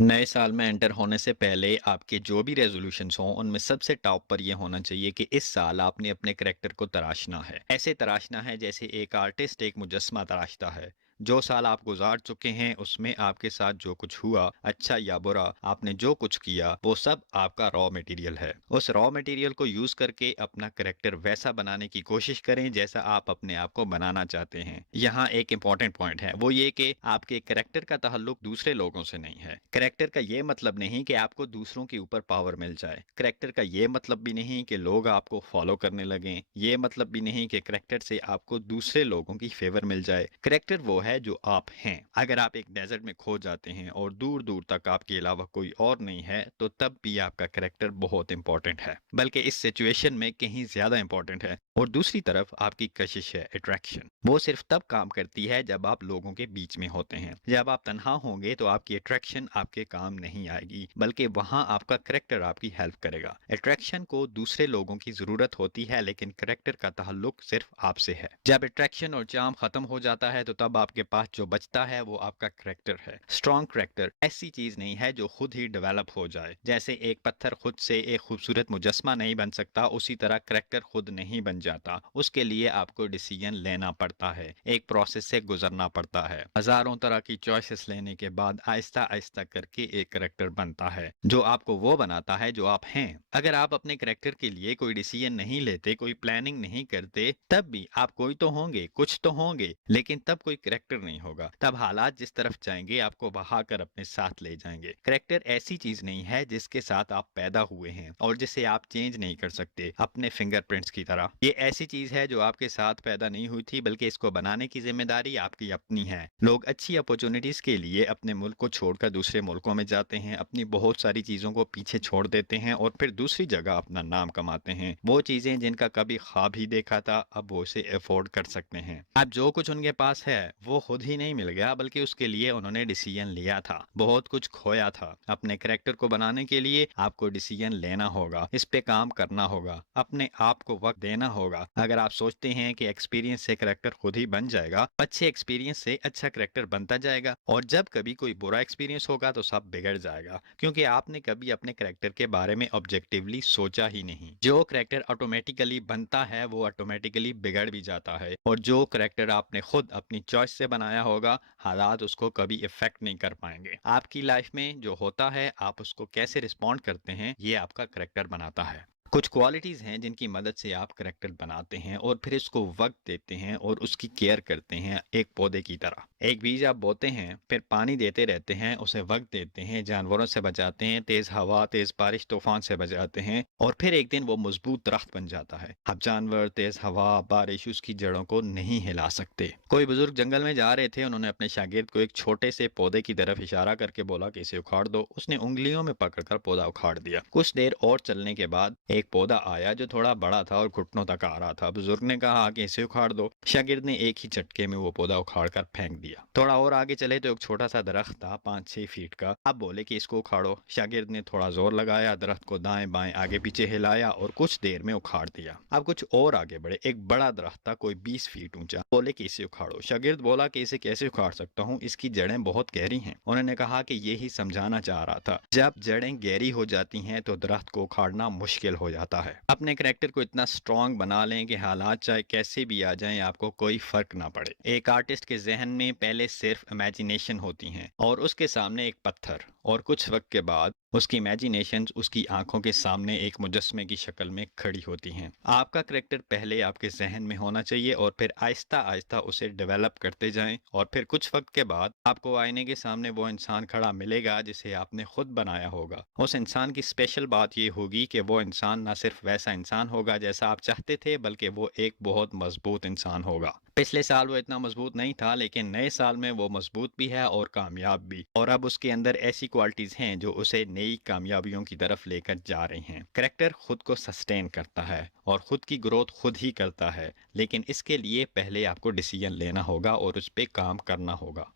नए साल में एंटर होने से पहले आपके जो भी रेज़ोल्यूशंस हों, उनमें सबसे टॉप पर ये होना चाहिए कि इस साल आपने अपने करैक्टर को तराशना है। ऐसे तराशना है जैसे एक आर्टिस्ट एक मुजस्मा तराशता है। जो साल आप गुज़ार चुके हैं, उसमें आपके साथ जो कुछ हुआ, अच्छा या बुरा, आपने जो कुछ किया, वो सब आपका रॉ मटेरियल है। उस रॉ मटेरियल को यूज़ करके अपना करैक्टर वैसा बनाने की कोशिश करें, जैसा आप अपने आप को बनाना चाहते हैं। यहाँ एक इम्पॉर्टेंट पॉइंट है, वो ये कि आपके करैक्टर का ताल्लुक दूसरे लोगों से नहीं है। करैक्टर का ये मतलब नहीं कि आपको दूसरों के ऊपर पावर मिल जाए। करैक्टर का ये मतलब भी नहीं कि लोग आपको फॉलो करने लगें। ये मतलब भी नहीं कि करैक्टर से आपको दूसरे लोगों की फेवर मिल जाए। करैक्टर वो है जो आप हैं। अगर आप एक डेजर्ट में खो जाते हैं और दूर दूर तक आपके अलावा कोई और नहीं है, तो तब भी आपका करैक्टर बहुत इंपॉर्टेंट है, बल्कि इस सिचुएशन में कहीं ज्यादा इंपॉर्टेंट है। और दूसरी तरफ आपकी कशिश है, अट्रैक्शन। वो सिर्फ तब काम करती है जब आप लोगों के बीच में होते हैं। जब आप तन्हा होंगे तो आपकी अट्रैक्शन आपके काम नहीं आएगी, बल्कि वहां आपका करैक्टर आपकी हेल्प करेगा। अट्रैक्शन को दूसरे लोगों की जरूरत होती है, लेकिन करैक्टर का ताल्लुक सिर्फ आपसे है। जब अट्रैक्शन और चार्म खत्म हो जाता है, तो तब आपके पास जो बचता है वो आपका करैक्टर है। स्ट्रॉन्ग करैक्टर ऐसी चीज नहीं है जो खुद ही डेवलप हो जाए। जैसे एक पत्थर खुद से एक खूबसूरत मुजस्मा नहीं बन सकता, उसी तरह करैक्टर खुद नहीं बन जाता। उसके लिए आपको डिसीजन लेना पड़ता है, एक प्रोसेस से गुजरना पड़ता है। हजारों तरह की चॉइसेस लेने के बाद आहिस्ता आहिस्ता करके एक करैक्टर बनता है, जो आपको वो बनाता है जो आप हैं। अगर आप अपने करैक्टर के लिए कोई डिसीजन नहीं लेते, कोई प्लानिंग नहीं करते, तब भी आप कोई तो होंगे, कुछ तो होंगे, लेकिन तब कोई करैक्टर नहीं होगा। तब हालात जिस तरफ जाएंगे आपको बहाकर अपने साथ ले जाएंगे। करैक्टर ऐसी चीज नहीं है जिसके साथ आप पैदा हुए हैं और जिसे आप चेंज नहीं कर सकते, अपने फिंगरप्रिंट्स की तरह। ये ऐसी चीज है जो आपके साथ पैदा नहीं हुई थी, बल्कि इसको बनाने की जिम्मेदारी आपकी अपनी है। लोग अच्छी अपॉर्चुनिटीज के लिए अपने मुल्क को छोड़कर दूसरे मुल्कों में जाते हैं, अपनी बहुत सारी चीजों को पीछे छोड़ देते हैं और फिर दूसरी जगह अपना नाम कमाते हैं। वो चीजें जिनका कभी ख्वाब ही देखा था, अब वो उसे अफोर्ड कर सकते हैं। अब जो कुछ उनके पास है वो खुद ही नहीं मिल गया, बल्कि उसके लिए उन्होंने डिसीजन लिया था, बहुत कुछ खोया था। अपने करैक्टर को बनाने के लिए आपको डिसीजन लेना होगा, इस पे काम करना होगा, अपने आप को वक्त देना होगा। अगर आप सोचते हैं कि एक्सपीरियंस से करैक्टर खुद ही बन जाएगा, अच्छे एक्सपीरियंस से अच्छा करैक्टर बनता जाएगा, और जब कभी कोई बुरा एक्सपीरियंस होगा तो सब बिगड़ जाएगा, क्योंकि आपने कभी अपने करैक्टर के बारे में ऑब्जेक्टिवली सोचा ही नहीं। जो करैक्टर ऑटोमेटिकली बनता है वो ऑटोमेटिकली बिगड़ भी जाता है, और जो करैक्टर आपने खुद अपनी चॉइस से बनाया होगा, हालात उसको कभी इफेक्ट नहीं कर पाएंगे। आपकी लाइफ में जो होता है, आप उसको कैसे रिस्पॉन्ड करते हैं, ये आपका करैक्टर बनाता है। कुछ क्वालिटीज हैं जिनकी मदद से आप करैक्टर बनाते हैं और फिर इसको वक्त देते हैं और उसकी केयर करते हैं, एक पौधे की तरह। एक बीज आप बोते हैं, फिर पानी देते रहते हैं, उसे वक्त देते हैं, जानवरों से बचाते हैं, तेज हवा, तेज बारिश, तूफान से बचाते हैं, और फिर एक दिन वो मजबूत दरख्त बन जाता है। अब जानवर, तेज हवा, बारिश उसकी जड़ों को नहीं हिला सकते। कोई बुजुर्ग जंगल में जा रहे थे, उन्होंने अपने शागिर्द को एक छोटे से पौधे की तरफ इशारा करके बोला कि इसे उखाड़ दो। उसने उंगलियों में पकड़कर पौधा उखाड़ दिया। कुछ देर और चलने के बाद एक पौधा आया जो थोड़ा बड़ा था और घुटनों तक आ रहा था। बुजुर्ग ने कहा कि इसे उखाड़ दो। शागिर्द ने एक ही झटके में वो पौधा उखाड़ कर फेंक दिया। थोड़ा और आगे चले तो एक छोटा सा दरख्त था, 5-6 फीट का। अब बोले कि इसको उखाड़ो। शागिर्द ने थोड़ा जोर लगाया, दरख्त को दाएं बाएं आगे पीछे हिलाया और कुछ देर में उखाड़ दिया। अब कुछ और आगे बढ़े, एक बड़ा दरख्त था, कोई 20 फीट ऊंचा। बोले कि इसे उखाड़ो। शागिर्द बोला कि इसे कैसे उखाड़ सकता हूँ, इसकी जड़ें बहुत गहरी हैं। उन्होंने कहा कि यही समझाना चाह रहा था, जब जड़ें गहरी हो जाती हैं तो दरख्त को उखाड़ना मुश्किल हो जाता है। अपने करैक्टर को इतना स्ट्रांग बना लें कि हालात चाहे कैसे भी आ जाएं, आपको कोई फर्क ना पड़े। एक आर्टिस्ट के जहन में पहले सिर्फ इमेजिनेशन होती हैं और उसके सामने एक पत्थर, और कुछ वक्त के बाद उसकी इमेजिनेशन उसकी आंखों के सामने एक मुजस्मे की शक्ल में खड़ी होती हैं। आपका करैक्टर पहले आपके जहन में होना चाहिए और फिर आहिस्ता आहिस्ता उसे डेवलप करते जाएं, और फिर कुछ वक्त के बाद आपको आईने के सामने वो इंसान खड़ा मिलेगा जिसे आपने खुद बनाया होगा। उस इंसान की स्पेशल बात ये होगी कि वो इंसान ना सिर्फ वैसा इंसान होगा जैसा आप चाहते थे, बल्कि वो एक बहुत मजबूत इंसान होगा। पिछले साल वो इतना मजबूत नहीं था, लेकिन नए साल में वो मजबूत भी है और कामयाब भी, और अब उसके अंदर ऐसी क्वालिटीज हैं जो उसे नई कामयाबियों की तरफ लेकर जा रही हैं। करैक्टर खुद को सस्टेन करता है और खुद की ग्रोथ खुद ही करता है, लेकिन इसके लिए पहले आपको डिसीजन लेना होगा और उस पर काम करना होगा।